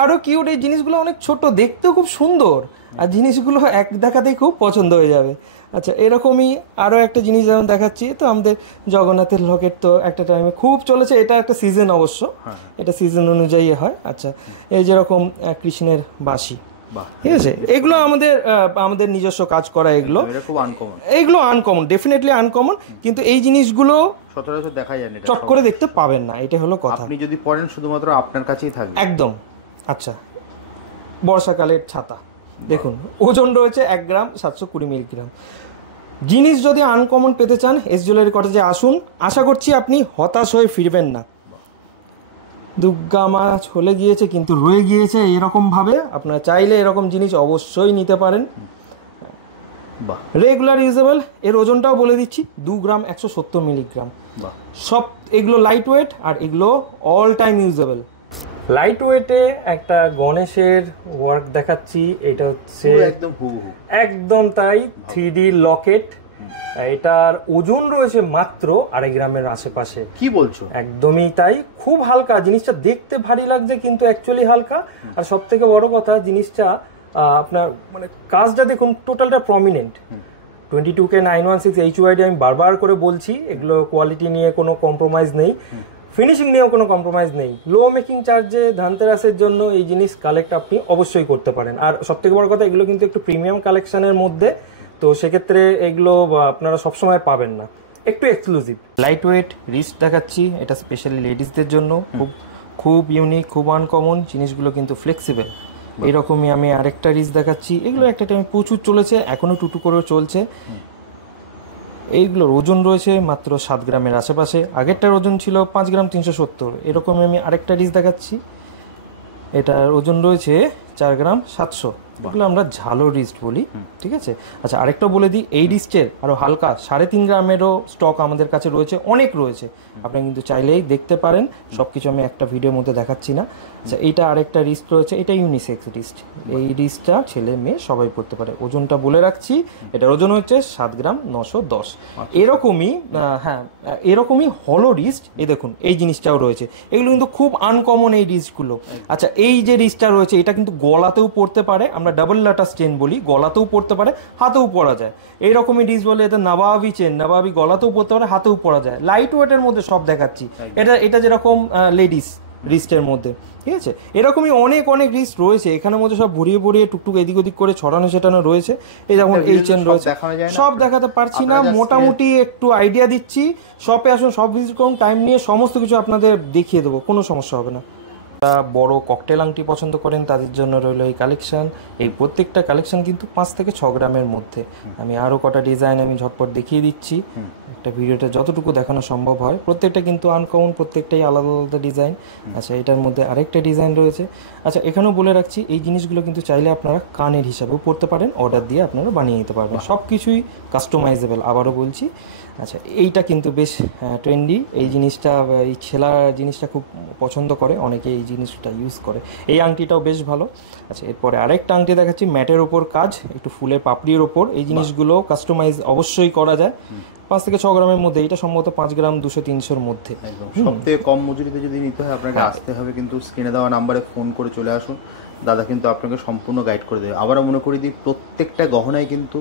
আরো কিউট। এই জিনিসগুলো অনেক ছোট, দেখতেও খুব সুন্দর, আর জিনিসগুলো এক দেখাতেই খুব পছন্দ হয়ে যাবে। আচ্ছা, এরকমই আরও একটা জিনিস যেমন দেখাচ্ছি, তো আমাদের জগন্নাথের লকেট তো একটা টাইমে খুব চলেছে, এটা একটা সিজন অবশ্য, এটা সিজন অনুযায়ী হয়। আচ্ছা, এই যেরকম কৃষ্ণের বাঁশি, ঠিক আছে, এগুলো আমাদের নিজস্ব কাজ করা, এগুলো আনকমন, ডেফিনেটলি আনকমন, কিন্তু এই জিনিসগুলো সচরাচর দেখা যায় না, চট করে দেখতে পাবেন না, এটা হলো কথা। আপনি যদি পড়েন শুধুমাত্র আপনার কাছেই থাকবে, একদম। আচ্ছা, বর্ষাকালের ছাতা দেখুন, ওজন রয়েছে 1 গ্রাম 720 মিলিগ্রাম। জিনিস যদি আনকমন পেতে চান এস জুয়েলারি কটেজে আসুন, আশা করছি আপনি হতাশ হয়ে ফিরবেন না। দুর্গা মা চলে গিয়েছে কিন্তু রয়ে গিয়েছে এরকম ভাবে, আপনারা চাইলে এরকম জিনিস অবশ্যই নিতে পারেন। রেগুলার ইউজেবল, এর ওজনটাও বলে দিচ্ছি 2 গ্রাম 170 মিলিগ্রাম। সব এগুলো লাইট ওয়েট আর এগুলো অল টাইম ইউজেবল। লাইট ওয়েটে একটা গণেশের ওয়ার্ক দেখাচ্ছি, এটা হচ্ছে একদম তাই 3D লকেট। এটার ওজন রয়েছে মাত্র 2.5 গ্রামের আশেপাশে। কি বলছো? একদমই তাই, খুব হালকা। জিনিসটা দেখতে ভারী লাগছে কিন্তু অ্যাকচুয়ালি হালকা। আর সব থেকে বড় কথা, জিনিসটা আপনার মানে কাজটা দেখুন, টোটালটা প্রমিনেন্ট। 22K 916 HUID আমি বারবার করে বলছি, এগুলো কোয়ালিটি নিয়ে কোনো কম্প্রোমাইজ নেই, ফিনিশিং নিয়েও কোনো কম্প্রোমাইজ নেই। লো মেকিং চার্জে ধানতেরাসের জন্য এই জিনিস কালেক্ট আপনি অবশ্যই করতে পারেন। আর সব থেকে বড় কথা, এগুলো কিন্তু একটু প্রিমিয়াম কালেকশনের মধ্যে, তো সেক্ষেত্রে এগুলো আপনারা সবসময় পাবেন না, একটু এক্সক্লুসিভ। লাইট ওয়েট রিস্ট দেখাচ্ছি, এটা স্পেশালি লেডিসদের জন্য, খুব ইউনিক, খুব আনকমন। জিনিসগুলো কিন্তু ফ্লেক্সিবল। এরকমই আমি আরেকটা রিস্ট দেখাচ্ছি, এগুলো একটা টাইমে প্রচুর চলেছে, এখনো টুটু করেও চলছে। এইগুলোর ওজন রয়েছে মাত্র 7 গ্রামের আশেপাশে, আগেরটার ওজন ছিল 5 গ্রাম 370। এরকমই আমি আরেকটা রিস্ট দেখাচ্ছি, এটার ওজন রয়েছে 4 গ্রাম 700। এগুলো আমরা ঝালো রিস্ট বলি, ঠিক আছে। আচ্ছা, আরেকটা বলে দিই, এই রিস্টের আরো হালকা 3.5 গ্রামেরও স্টক আমাদের কাছে রয়েছে, অনেক রয়েছে। আপনি কিন্তু চাইলেই দেখতে পারেন, সবকিছু আমি একটা ভিডিওর মধ্যে দেখাচ্ছি না। আচ্ছা, এইটা আরেকটা রিস্ট রয়েছে, এটা ইউনিসেক্স রিস্ট। এই রিস্টটা ছেলে মেয়ে সবাই পড়তে পারে। ওজনটা বলে রাখছি, এটার ওজন হচ্ছে 7 গ্রাম 910। এরকমই হ্যাঁ, এরকমই হলো রিস্ট। এই দেখুন, এই জিনিসটাও রয়েছে। এগুলো কিন্তু খুব আনকমন এই রিস্টগুলো। আচ্ছা, এই যে রিস্টটা রয়েছে, এটা কিন্তু গলাতেও পড়তে পারে, আমরা ডাবল লাটাস চেন বলি, গলাতেও পড়তে পারে, হাতেও পরা যায়। এইরকমই রিস্ট বলে, এটা নবাবি চেন, নবাবি গলাতেও পড়তে পারে, হাতেও পরা যায়। লাইট ওয়েটের মধ্যে সব দেখাচ্ছি। এটা যেরকম লেডিস রিস্টের মধ্যে, ঠিক আছে। এরকমই অনেক অনেক রিস্ট রয়েছে এখানের মধ্যে, সব ভরিয়ে ভরিয়ে টুকটুক এদিক ওদিক করে ছড়ানো ছেটানো রয়েছে। এই যেমন এই চেন রয়েছে, সব দেখাতে পারছি না, মোটামুটি একটু আইডিয়া দিচ্ছি। শপে আসুন, সব ভিজিট করুন, টাইম নিয়ে সমস্ত কিছু আপনাদের দেখিয়ে দেবো, কোনো সমস্যা হবে না। বড় ককটেল আংটি পছন্দ করেন তাদের জন্য রইল এই কালেকশন। এই প্রত্যেকটা কালেকশন কিন্তু 5 থেকে 6 গ্রামের মধ্যে। আমি আরো কটা ডিজাইন আমি ঝটপট দেখিয়ে দিচ্ছি, একটা ভিডিওতে যতটুকু দেখানো সম্ভব হয়। প্রত্যেকটা কিন্তু আনকমন, প্রত্যেকটাই আলাদা আলাদা ডিজাইন। আচ্ছা, এটার মধ্যে আরেকটা ডিজাইন রয়েছে। আচ্ছা, এখানেও বলে রাখছি, এই জিনিসগুলো কিন্তু চাইলে আপনারা কানের হিসাবেও পড়তে পারেন, অর্ডার দিয়ে আপনারা বানিয়ে নিতে পারবেন। সব কিছুই কাস্টমাইজেবল, আবারও বলছি। আচ্ছা, এইটা কিন্তু বেশ ট্রেন্ডি, এই জিনিসটা, এই ছেলা জিনিসটা খুব পছন্দ করে অনেকে, এই জিনিসটা ইউজ করে। এই আংটিটাও বেশ ভালো। আচ্ছা, এরপরে আরেকটা আংটি দেখাচ্ছি, ম্যাটের ওপর কাজ, একটু ফুলের পাপড়ির ওপর। এই জিনিসগুলো কাস্টমাইজ অবশ্যই করা যায়। 5 থেকে 6 গ্রামের মধ্যে, এটা সম্ভবত 5 গ্রাম 200-300-র মধ্যে। সবথেকে কম মজুরিতে যদি নিতে হয় আপনাকে আসতে হবে কিন্তু স্ক্রিনে দেওয়া নাম্বারে ফোন করে চলে আসুন, দাদা কিন্তু আপনাকে সম্পূর্ণ গাইড করে দেবে। আবারও মনে করি দিই, প্রত্যেকটা গহনায় কিন্তু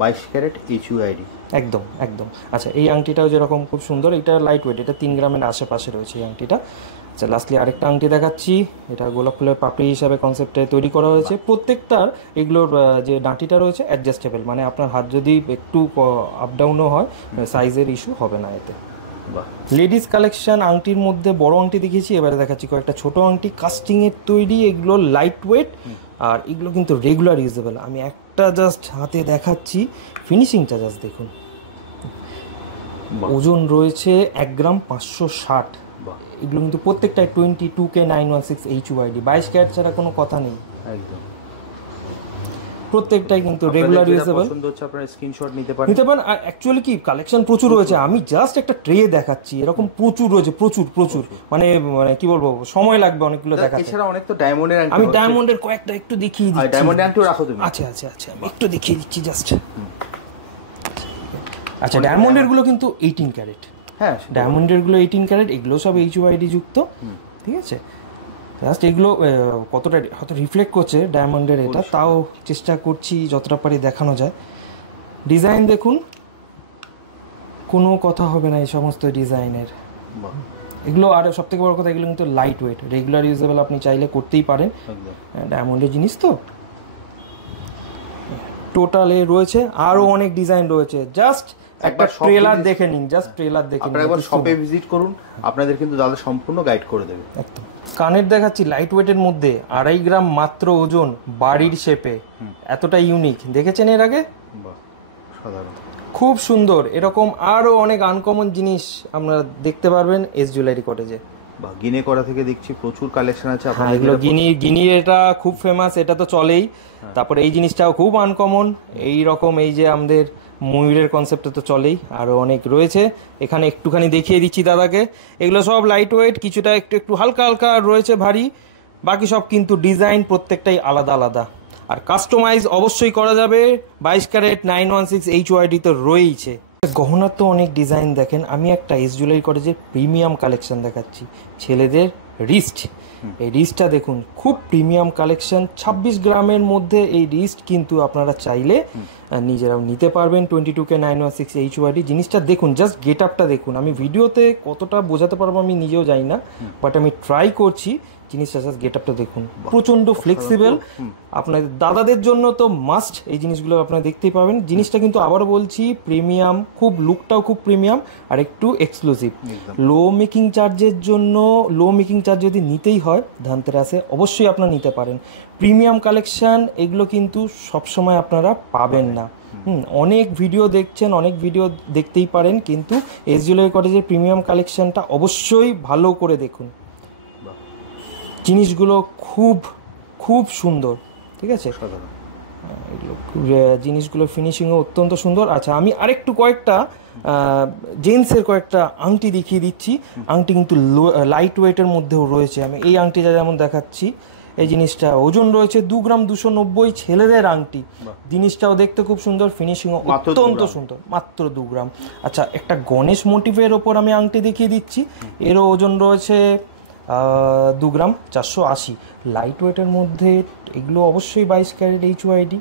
22 ক্যারেট HUID। একদম একদম। আচ্ছা, এই আংটিটাও যেরকম খুব সুন্দর, এটা লাইট ওয়েট, এটা 3 গ্রামের আশেপাশে রয়েছে এই আংটিটা। আচ্ছা, লাস্টলি আরেকটা আংটি দেখাচ্ছি, এটা গোলাপ ফুলের পাপড়ি হিসাবে কনসেপ্টে তৈরি করা হয়েছে। প্রত্যেকটার এগুলোর যে ডাঁটিটা রয়েছে অ্যাডজাস্টেবল, মানে আপনার হাত যদি একটু আপ ডাউনও হয়, সাইজের ইস্যু হবে না এতে। লেডিস কালেকশন আংটির মধ্যে বড় আংটি দেখিয়েছি, এবারে দেখাচ্ছি কয়েকটা ছোট আংটি, কাস্টিং এর তৈরি। এগুলো লাইট ওয়েট আর এগুলো কিন্তু রেগুলার ইউজেবল। আমি একটা জাস্ট হাতে দেখাচ্ছি, ফিনিশিংটা জাস্ট দেখুন। ওজন রয়েছে 1 গ্রাম 560। এগুলো কিন্তু প্রত্যেকটা 22K 916 HUID, 22 ক্যারেট ছাড়া কোনো কথা নেই। একদম, প্রত্যেকটাই কিন্তু রেগুলার ইউজেবল। পছন্দ হচ্ছে আপনারা স্ক্রিনশট নিতে পারেন। আর অ্যাকচুয়ালি কি কালেকশন প্রচুর রয়েছে, আমি জাস্ট একটা ট্রে দেখাচ্ছি, এরকম প্রচুর রয়েছে, প্রচুর। মানে কি বলবো, সময় লাগবে অনেকগুলো দেখাতে। এছাড়া অনেক তো ডায়মন্ডের আংটি, আমি ডায়মন্ডের কয়েকটা একটু দেখিয়ে দিচ্ছি। ডায়মন্ডের আংটিও রাখো তুমি? আচ্ছা, আমি একটু দেখিয়ে দিচ্ছি জাস্ট। আচ্ছা, ডায়মন্ডের গুলো কিন্তু 18 ক্যারেট। হ্যাঁ, ডায়মন্ডের গুলো 18 ক্যারেট, এগুলো সব HUID যুক্ত, ঠিক আছে। জাস্ট এগুলো কতটা হয়তো রিফ্লেক্ট করছে ডায়মন্ডের, এটা তাও চেষ্টা করছি যতটা পারি দেখানো যায়। ডিজাইন দেখুন, কোনো কথা হবে না এই সমস্ত ডিজাইনের। এগুলো আর সব থেকে বড় কথা, এগুলো কিন্তু লাইট ওয়েট, রেগুলার ইউজেবল, আপনি চাইলে করতেই পারেন। ডায়মন্ডের জিনিস তো। টোটালে রয়েছে আরো অনেক ডিজাইন রয়েছে, জাস্ট একটা ট্রেলার দেখে নিন, জাস্ট ট্রেলার দেখে নিন। আপনারা একবার শপে ভিজিট করুন, আপনাদের কিন্তু দাদা সম্পূর্ণ গাইড করে দেবে। একদম। কানের দেখাচ্ছি লাইট ওয়েটের মধ্যে, 2.5 গ্রাম মাত্র ওজন, বাড়ির শেপে, এতটা ইউনিক। দেখেছেন এর আগে? সাধারণ খুব সুন্দর। এরকম আরো অনেক আনকমন জিনিস আপনারা দেখতে পারবেন এস জুয়েলারি কটেজে। বা গিনে করা থেকে দেখছি প্রচুর কালেকশন আছে হ্যাঁ, আপনাদের। এগুলো গিনি এটা খুব ফেমাস, এটা তো চলেই। তারপরে এই জিনিসটাও খুব আনকমন, এই রকম এই যে আমাদের ময়ূরের কনসেপ্টে তো চলেই, আরো অনেক রয়েছে। এখানে একটুখানি দেখিয়ে দিচ্ছি দাদাকে, এগুলো সব লাইট ওয়েট, কিছুটা একটু একটু হালকা হালকা রয়েছে ভারী, বাকি সব কিন্তু ডিজাইন প্রত্যেকটাই আলাদা আলাদা। আর কাস্টমাইজ অবশ্যই করা যাবে। 22 ক্যারেট 916 HYD তো রয়েইছে। গহনার তো অনেক ডিজাইন দেখেন, আমি একটা এস জুয়েলারি কটেজের প্রিমিয়াম কালেকশন দেখাচ্ছি। ছেলেদের রিস্ট, এই রিস্টটা দেখুন, খুব প্রিমিয়াম কালেকশন। 26 গ্রামের মধ্যে এই রিস্ট কিন্তু আপনারা চাইলে নিজেরাও নিতে পারবেন। 22K 916 HYD জিনিসটা দেখুন, জাস্ট গেট আপটা দেখুন। আমি ভিডিওতে কতটা বোঝাতে পারবো আমি নিজেও জানি না, বাট আমি ট্রাই করছি। জিনিসটা জাস্ট গেট আপটা দেখুন, প্রচন্ড ফ্লেক্সিবল। আপনাদের দাদাদের জন্য তো মাস্ট, এই জিনিসগুলো আপনারা দেখতেই পাবেন। জিনিসটা কিন্তু আবারও বলছি প্রিমিয়াম, খুব লুকটাও খুব প্রিমিয়াম আর একটু এক্সক্লুসিভ। লো মেকিং চার্জের জন্য, লো মেকিং চার্জ যদি নিতেই হয় ধানতেরাসে অবশ্যই আপনারা নিতে পারেন। প্রিমিয়াম কালেকশন এগুলো কিন্তু সবসময় আপনারা পাবেন না। অনেক ভিডিও দেখছেন, অনেক ভিডিও দেখতেই পারেন, কিন্তু এস জুয়েলারি কটেজের প্রিমিয়াম কালেকশনটা অবশ্যই ভালো করে দেখুন। জিনিসগুলো খুব খুব সুন্দর, ঠিক আছে। এগুলো জিনিসগুলো ফিনিশিংও অত্যন্ত সুন্দর। আচ্ছা, আমি আরেকটু কয়েকটা জেন্টসের কয়েকটা আংটি দেখিয়ে দিচ্ছি। আংটি কিন্তু লাইট ওয়েটের মধ্যেও রয়েছে। আমি এই আংটিটা যেমন দেখাচ্ছি, এই জিনিসটা ওজন রয়েছে 2 গ্রাম 290। ছেলেদের আংটি, জিনিসটাও দেখতে খুব সুন্দর, ফিনিশিংও অত্যন্ত সুন্দর, মাত্র 2 গ্রাম। আচ্ছা, একটা গণেশ মোটিভের ওপর আমি আংটি দেখিয়ে দিচ্ছি, এরও ওজন রয়েছে 2 গ্রাম 480। লাইট ওয়েটের মধ্যে এগুলো অবশ্যই 22 ক্যারেট HYD,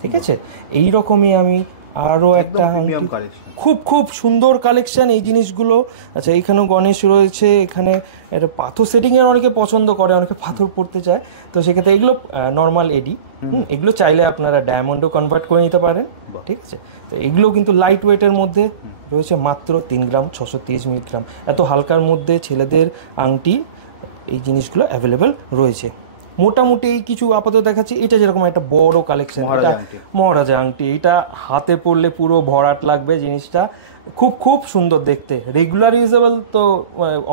ঠিক আছে। এই রকমই আমি আরও একটা খুব খুব সুন্দর কালেকশন এই জিনিসগুলো। আচ্ছা, এইখানেও গণেশ রয়েছে, এখানে একটা পাথর সেটিংয়ের অনেকে পছন্দ করে, অনেকে পাথর পড়তে চায়, তো সেক্ষেত্রে এগুলো নর্মাল এডি। এগুলো চাইলে আপনারা ডায়মন্ডও কনভার্ট করে নিতে পারেন, ঠিক আছে। তো এগুলো কিন্তু লাইট ওয়েটের মধ্যে রয়েছে, মাত্র 3 গ্রাম 630 মিলিগ্রাম। এত হালকার মধ্যে ছেলেদের আংটি এই জিনিসগুলো অ্যাভেলেবেল রয়েছে। মোটামুটি কিছু আপাতত দেখাচ্ছি। এটা যেরকম একটা বড় কালেকশন, মহারাজা আংটি, এটা হাতে পরলে পুরো ভরাট লাগবে। জিনিসটা খুব খুব সুন্দর দেখতে, রেগুলার ইউজেবল তো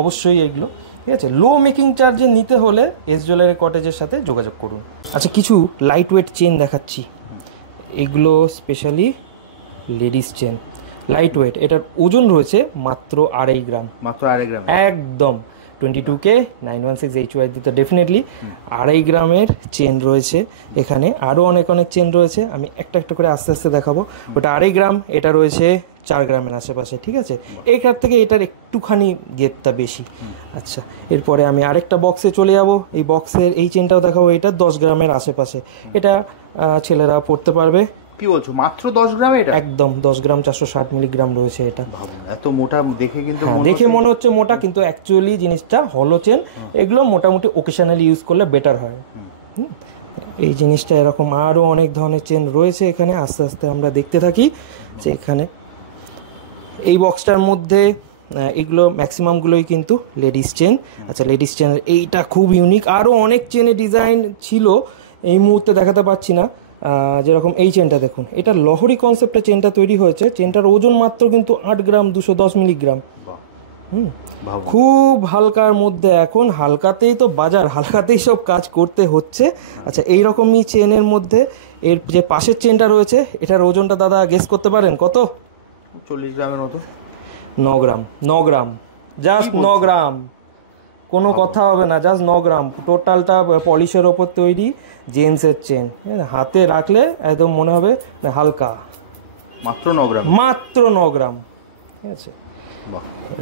অবশ্যই এগুলো, ঠিক আছে। লো মেকিং চার্জে নিতে হলে এস জুয়েলারি কটেজের সাথে যোগাযোগ করুন। আচ্ছা, কিছু লাইট ওয়েট চেন দেখাচ্ছি। এগুলো specially ladies chain, light weight. এটার ওজন রয়েছে মাত্র 2.5 গ্রাম, মাত্র 2.5 গ্রাম একদম। 22K 916 HYD তো ডেফিনেটলি 2.5 গ্রামের চেন রয়েছে। এখানে আরও অনেক অনেক চেন রয়েছে, আমি একটা একটা করে আস্তে আস্তে দেখাবো। ওটা 2.5 গ্রাম, এটা রয়েছে 4 গ্রামের আশেপাশে, ঠিক আছে। এইটার থেকে এটার একটুখানি গেটটা বেশি। আচ্ছা, এরপরে আমি আরেকটা বক্সে চলে যাব। এই বক্সের এই চেনটাও দেখাবো, এটা 10 গ্রামের আশেপাশে। এটা ছেলেরা পড়তে পারবে। কি বলছো, মাত্র 10 গ্রাম? এটা একদম 10 গ্রাম 460 মিলিগ্রাম রয়েছে। এটা এত মোটা দেখে, কিন্তু দেখে মনে হচ্ছে মোটা, কিন্তু অ্যাকচুয়ালি জিনিসটা হলো চেন। এগুলো মোটামুটি ওকেশনালি ইউজ করলে বেটার হয়। এই জিনিসটা এরকম আরও অনেক ধরনের চেন রয়েছে এখানে, আস্তে আস্তে আমরা দেখতে থাকি। যে এখানে এই বক্সটার মধ্যে এগুলো ম্যাক্সিমামগুলোই কিন্তু লেডিস চেন। আচ্ছা, লেডিস চেনের এইটা খুব ইউনিক। আরও অনেক চেনের ডিজাইন ছিল, এই মুহূর্তে দেখাতে পাচ্ছি না। যেরকম এই চেনটা দেখুন, এটা লহরি কনসেপ্টে চেনটা তৈরি হয়েছে। চেনটার ওজন মাত্র কিন্তু 8 গ্রাম 210 মিলিগ্রাম। খুব হালকার মধ্যে, এখন হালকাতেই তো বাজার, হালকাতেই সব কাজ করতে হচ্ছে। আচ্ছা, এইরকমই চেনের মধ্যে এর যে পাশের চেনটা রয়েছে, এটার ওজনটা দাদা গেস করতে পারেন কত? 40 গ্রামের মতো। 9 গ্রাম, 9 গ্রাম, জাস্ট 9 গ্রাম, কোনো কথা হবে না, জাস্ট 9 গ্রাম। টোটালটা পলিশের ওপর তৈরি জেন্টসের চেন, হাতে রাখলে একদম মনে হবে হালকা। মাত্র 9 গ্রাম, মাত্র 9 গ্রাম, ঠিক আছে।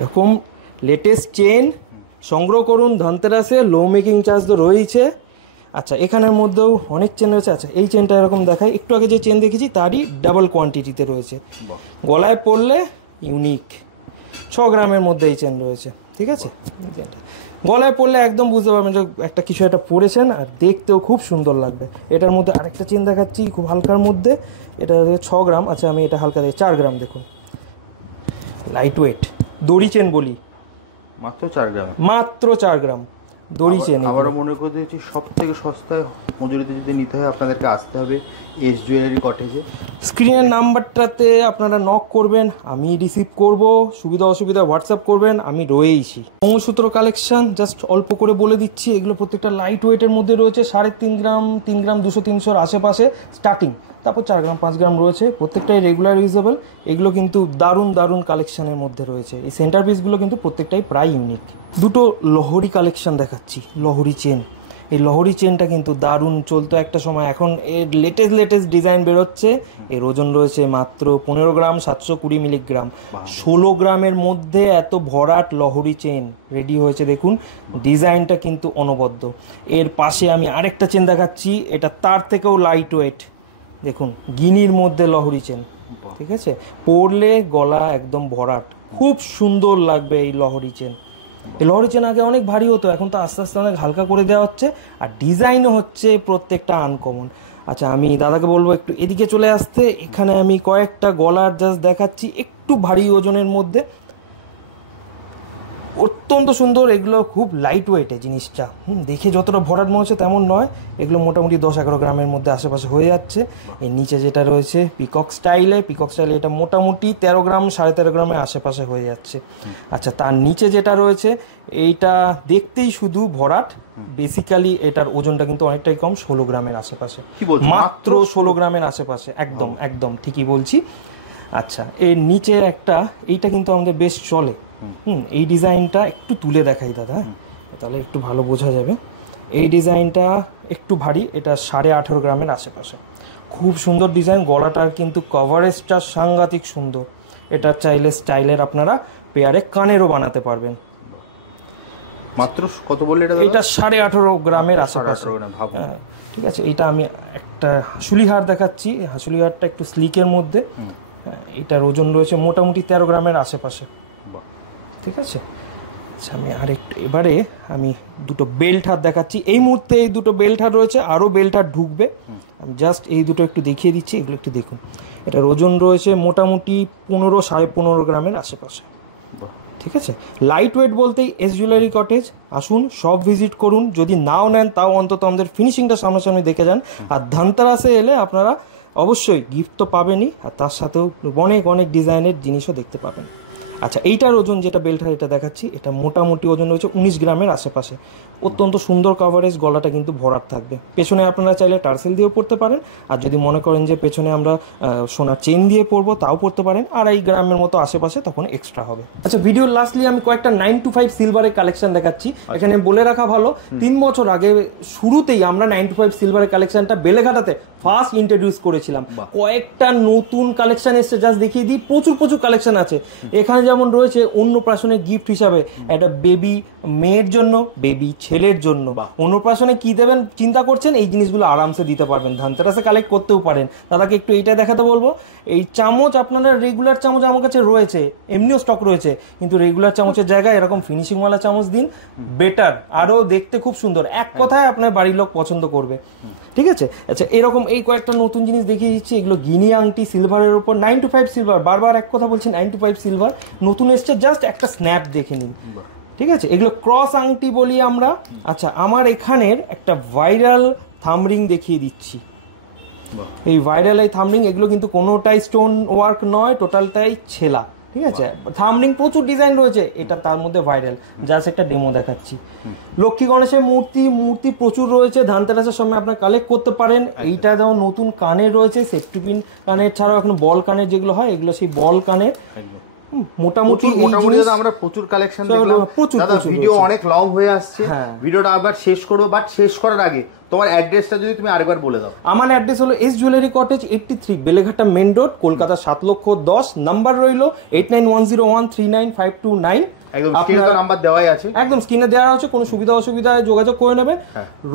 এরকম লেটেস্ট চেন সংগ্রহ করুন ধনতেরাসে, লো মেকিং চার্জ তো রয়েছে। আচ্ছা, এখানের মধ্যেও অনেক চেন রয়েছে। আচ্ছা, এই চেনটা এরকম দেখায়, একটু আগে যে চেন দেখেছি তারই ডাবল কোয়ান্টিটিতে রয়েছে। গলায় পরলে ইউনিক, 6 গ্রামের মধ্যে এই চেন রয়েছে, ঠিক আছে। গলায় পরলে একদম বুঝতে পারবেন যে একটা কিছু একটা পরেছেন, আর দেখতেও খুব সুন্দর লাগবে। এটার মধ্যে আরেকটা চেন দেখাচ্ছি খুব হালকার মধ্যে, এটা 6 গ্রাম। আচ্ছা, আমি এটা হালকা দিয়ে 4 গ্রাম, দেখুন লাইট ওয়েট দড়ি চেন বলি, মাত্র 4 গ্রাম, মাত্র 4 গ্রাম দড়ি চেন। আবারও মনে করে দিচ্ছি, সব থেকে সস্তায় মজুরিতে যদি নিতে হয় আপনাদেরকে আসতে হবে এস জুয়েলারি কটেজে। স্ক্রিনের নাম্বারটাতে আপনারা নক করবেন, আমি রিসিভ করব, সুবিধা অসুবিধা হোয়াটসঅ্যাপ করবেন, আমি রয়েইছি। মঙ্গলসূত্র কালেকশন জাস্ট অল্প করে বলে দিচ্ছি, এগুলো প্রত্যেকটা লাইট ওয়েটের মধ্যে রয়েছে, 3.5 গ্রাম, 3 গ্রাম 200-300 আশেপাশে স্টার্টিং, তারপর 4 গ্রাম 5 গ্রাম রয়েছে, প্রত্যেকটাই রেগুলার ইউজেবল। এগুলো কিন্তু দারুণ দারুণ কালেকশনের মধ্যে রয়েছে। এই সেন্টার পিসগুলো কিন্তু প্রত্যেকটাই প্রায় ইউনিক। দুটো লহরি কালেকশন দেখাচ্ছি, লহরি চেন। এই লহরি চেনটা কিন্তু দারুণ চলতো একটা সময়, এখন এর লেটেস্ট ডিজাইন বেরোচ্ছে। এর ওজন রয়েছে মাত্র 15 গ্রাম, 720 মিলিগ্রাম। 16 গ্রামের মধ্যে এত ভরাট লহরি চেন রেডি হয়েছে, দেখুন ডিজাইনটা কিন্তু অনবদ্য। এর পাশে আমি আরেকটা চেন দেখাচ্ছি, এটা তার থেকেও লাইট ওয়েট, দেখুন গিনির মধ্যে লহরি চেন, ঠিক আছে, পরলে গলা একদম ভরাট, খুব সুন্দর লাগবে এই লহরি চেন। এই লহরি চেন আগে অনেক ভারী হতো, এখন তো আস্তে আস্তে অনেক হালকা করে দেওয়া হচ্ছে, আর ডিজাইনও হচ্ছে প্রত্যেকটা আনকমন। আচ্ছা, আমি দাদাকে বলবো একটু এদিকে চলে আসতে। এখানে আমি কয়েকটা গলার জাস্ট দেখাচ্ছি, একটু ভারী ওজনের মধ্যে, অত্যন্ত সুন্দর। এগুলো খুব লাইট ওয়েটে জিনিসটা, দেখে যতটা ভরাট মনে হচ্ছে তেমন নয়। এগুলো মোটামুটি 10-11 গ্রামের মধ্যে আশেপাশে হয়ে যাচ্ছে। এর নিচে যেটা রয়েছে পিকক স্টাইলে এটা মোটামুটি 13 গ্রাম 13.5 গ্রামের আশেপাশে হয়ে যাচ্ছে। আচ্ছা, তার নিচে যেটা রয়েছে এইটা দেখতেই শুধু ভরাট, বেসিক্যালি এটার ওজনটা কিন্তু অনেকটাই কম, 16 গ্রামের আশেপাশে, মাত্র 16 গ্রামের আশেপাশে, একদম একদম ঠিকই বলছি। আচ্ছা, এর নিচে একটা, এইটা কিন্তু আমাদের বেশ চলে। এই ডিজাইনটা একটু তুলে দেখাই দাদা, তাহলে একটু ভালো বোঝা যাবে। এই ডিজাইনটা একটু ভারী, এটা 18.5 গ্রামের আশেপাশে, খুব সুন্দর ডিজাইন। গলাটার কিন্তু কভারেজটা সাংঘাতিক সুন্দর। এটা চাইলে স্টাইলের আপনারা পেয়ারে কানেরও বানাতে পারবেন। মাত্র কত বললে এটা? এটা 18.5 গ্রামের আশেপাশে, ঠিক আছে। এটা আমি একটা হাসুলি হার দেখাচ্ছি, হাসুলি হারটা একটু স্লিকের মধ্যে। এটার ওজন রয়েছে মোটামুটি 13 গ্রামের আশেপাশে, ঠিক আছে। আচ্ছা, আমি এবারে আমি দুটো বেল্ট হার দেখাচ্ছি। এই মুহূর্তে এই দুটো বেল্ট হার রয়েছে, আরও বেল্ট হার ঢুকবে। আমি জাস্ট এই দুটো একটু দেখিয়ে দিচ্ছি, এগুলো একটু দেখুন। এটার ওজন রয়েছে মোটামুটি 15-15.5 গ্রামের আশেপাশে, ঠিক আছে। লাইট ওয়েট বলতেই এস জুয়েলারি কটেজ, আসুন সব ভিজিট করুন। যদি নাও নেন তাও অন্তত আমাদের ফিনিশিংটা সামনাসামনি দেখে যান। আর ধানতেরাসে এলে আপনারা অবশ্যই গিফট তো পাবেনই, আর তার সাথেও অনেক অনেক ডিজাইনের জিনিসও দেখতে পাবেন। আচ্ছা, এইটার ওজন যেটা বেল্টার এটা দেখাচ্ছি, এটা মোটামুটি ওজন রয়েছে 19 গ্রামের আশেপাশে। অত্যন্ত সুন্দর কভারেজ, গলাটা কিন্তু ভরাট থাকবে। পেছনে আপনারা চাইলে টার্সেল দিয়েও পরতে পারেন, আর যদি মনে করেন যে পেছনে আমরা সোনার চেন দিয়ে পরবো তাও পরতে পারেন। 2.5 গ্রামের মতো আশেপাশে তখন এক্সট্রা হবে। আচ্ছা, ভিডিও লাস্টলি আমি কয়েকটা 925 সিলভারের কালেকশন দেখাচ্ছি। এখানে বলে রাখা ভালো, 3 বছর আগে শুরুতেই আমরা 925 সিলভারের কালেকশনটা বেলেঘাটাতে ফার্স্ট ইন্ট্রোডিউস করেছিলাম। কয়েকটা নতুন কালেকশন এসছে, জাস্ট দেখিয়ে দিই। প্রচুর কালেকশন আছে এখানে। যেমন রয়েছে অন্নপ্রাশনের গিফট হিসাবে একটা বেবি মেয়ের জন্য, বেবি ছেলের জন্য। অন্নপ্রাশনে কি দেবেন চিন্তা করছেন, এই জিনিসগুলো আরামসে দিতে পারবেন, ধানতেরাসে কালেক্ট করতেও পারেন। দাদাকে একটু এইটা দেখাতে বলবো। এই চামচ, আপনারা রেগুলার চামচ আমার কাছে রয়েছে, এমনিও স্টক রয়েছে, কিন্তু রেগুলার চামচের জায়গায় এরকম ফিনিশিংওয়ালা চামচ দিন, বেটার, আরও দেখতে খুব সুন্দর। এক কথায় আপনার বাড়ির লোক পছন্দ করবে, ঠিক আছে। আচ্ছা, এরকম এই কয়েকটা নতুন জিনিস দেখিয়ে দিচ্ছি। এগুলো গিনি আংটি সিলভারের উপর, 925 সিলভার, বারবার এক কথা বলছি, 925 সিলভার নতুন এসছে, জাস্ট একটা স্ন্যাপ দেখে নিন, ঠিক আছে। এগুলো ক্রস আংটি বলি আমরা। আচ্ছা, আমার এখানের একটা ভাইরাল থামরিং দেখিয়ে দিচ্ছি। এই ভাইরাল এই থামরিং, এগুলো কিন্তু কোনোটাই স্টোন ওয়ার্ক নয়, টোটালটাই ছেলা, ঠিক আছে। থামরিং প্রচুর ডিজাইন রয়েছে, এটা তার মধ্যে ভাইরাল, জাস্ট একটা ডেমো দেখাচ্ছি। লক্ষ্মী গণেশের মূর্তি প্রচুর রয়েছে, ধানতেরাসের সময় আপনার কালেক্ট করতে পারেন। এইটা যেমন নতুন কানের রয়েছে, সেফটি পিন কানের ছাড়াও এখন বল কানের যেগুলো হয়, এগুলো সেই বল কানের। মোটামুটি আমরা প্রচুর কালেকশন দেখলাম। দাদা, ভিডিও অনেক লং হয়ে আসছে, ভিডিওটা আবার শেষ করবো, বাট শেষ করার আগে তোমার অ্যাড্রেসটা যদি তুমি আরেকবার বলে দাও। আমার অ্যাড্রেস হলো S jewellery cottage, 83 Beleghata main road, Kolkata 7,10,000। Number রইলো 8910139529। একদম স্ক্রিনে নাম্বার দেওয়াই আছে, একদম স্ক্রিনে দেওয়া আছে। কোনো সুবিধা অসুবিধায় যোগাযোগ করে নেবেন।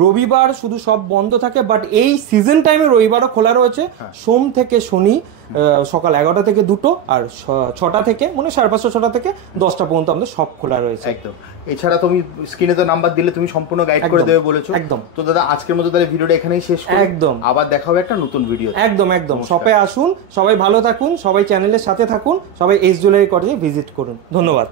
রবিবার শুধু সব বন্ধ থাকে, বাট এই সিজন টাইমে রবিবারও খোলা রয়েছে। সোম থেকে শনি সকাল 11টা থেকে 2টো, আর 6টা থেকে মানে 5:30 6টা থেকে 10টা পর্যন্ত আমাদের সব খোলা রয়েছে। একদম। এছাড়া তুমি স্ক্রিনে তো নাম্বার দিলে তুমি সম্পূর্ণ গাইড করে দেবে বলেছো। একদম। তো দাদা, আজকের মতো তাহলে ভিডিওটা এখানেই শেষ করি। একদম। আবার দেখা হবে একটা নতুন ভিডিও। একদম। শপে আসুন, সবাই ভালো থাকুন, সবাই চ্যানেলের সাথে থাকুন, সবাই এস জুয়েলারি কটেজে ভিজিট করুন। ধন্যবাদ।